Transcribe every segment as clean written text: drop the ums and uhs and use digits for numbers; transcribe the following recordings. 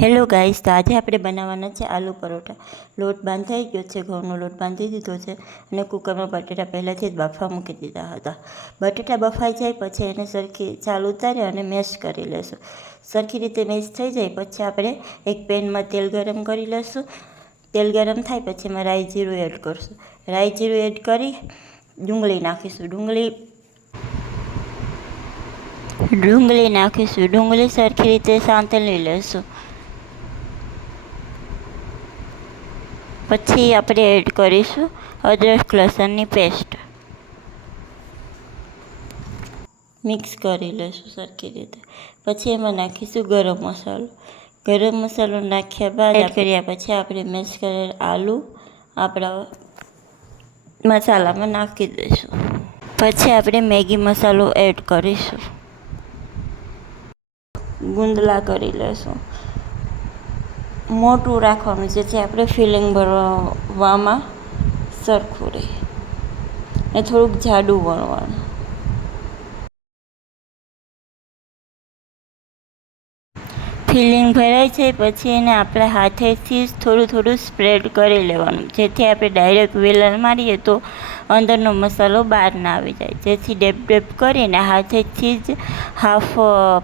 Hello guys, તો આજે આપણે બનાવવાના છે આલુ પરોઠા. લોટ બાંધાઈ ગયો છે, ઘઉંનો લોટ બાંધી દીધો છે અને કુકરમાં બટેટા પહેલાંથી જ બાફવા મૂકી દીધા હતા. બટેટા બફાઈ જાય પછી એને સરખી ચાલ ઉતારી અને મેશ કરી લેશું. સરખી રીતે મેશ થઈ જાય પછી આપણે એક પેનમાં તેલ ગરમ કરી લઈશું. તેલ ગરમ થાય પછી એમાં રાઈ જીરું એડ કરશું. રાઈ જીરું એડ કરી ડુંગળી નાખીશું. ડુંગળી સરખી રીતે સાંતળી લેશું. પછી આપણે એડ કરીશું અદરક લસણની પેસ્ટ. મિક્સ કરી લઈશું સરખી રીતે. પછી એમાં નાખીશું ગરમ મસાલો નાખ્યા બાદ એડ કર્યા પછી આપણે મેશ કરેલ આલુ આપણા મસાલામાં નાખી દઈશું. પછી આપણે મેગી મસાલો એડ કરીશું. ગુંદલા કરી લઈશું. મોટું રાખવાનું જેથી આપણે ફિલિંગ ભરવામાં સરખું રહે અને થોડુંક જાડું વણવાનું. ફિલિંગ ભરાય છે પછી એને આપણે હાથેથી થોડું સ્પ્રેડ કરી લેવાનું જેથી આપણે ડાયરેક્ટ વેલણ મારીએ તો અંદરનો મસાલો બહાર ના આવી જાય. જેથી ડેપ કરીને હાથેથી જ હાફ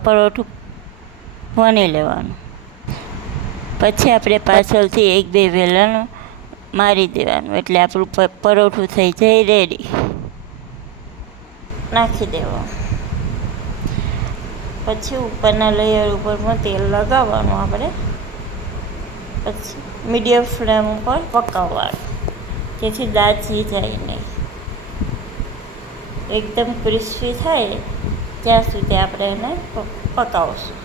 પરોઠું વણી લેવાનું. પછી આપણે પાછળથી 1-2 વેલણ મારી દેવાનું એટલે આપણું પરોઠું થઈ જાય રેડી. નાખી દેવાનું. પછી ઉપરના લેયર ઉપર પણ તેલ લગાવવાનું આપણે. પછી મીડિયમ ફ્લેમ ઉપર પકાવવાનું જેથી દાજી જાય નહીં. એકદમ ક્રિસ્પી થાય ત્યાં સુધી આપણે એને પકાવશું.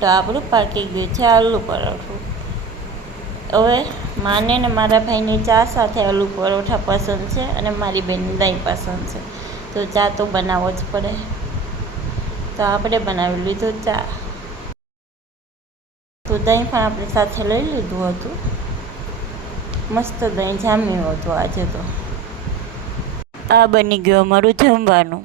તો આપણું પાકી ગયું છે આલુ પરોઠું. હવે માને ને મારા ભાઈને ચા સાથે આલુ પરોઠા પસંદ છે અને મારી બેનને દહીં પસંદ છે, તો ચા તો બનાવવો જ પડે. તો આપણે બનાવી લીધું ચા. તો દહીં પણ આપણે સાથે લઈ લીધું હતું. મસ્ત દહીં જામ્યું હતું આજે તો. આ બની ગયું અમારું જમવાનું.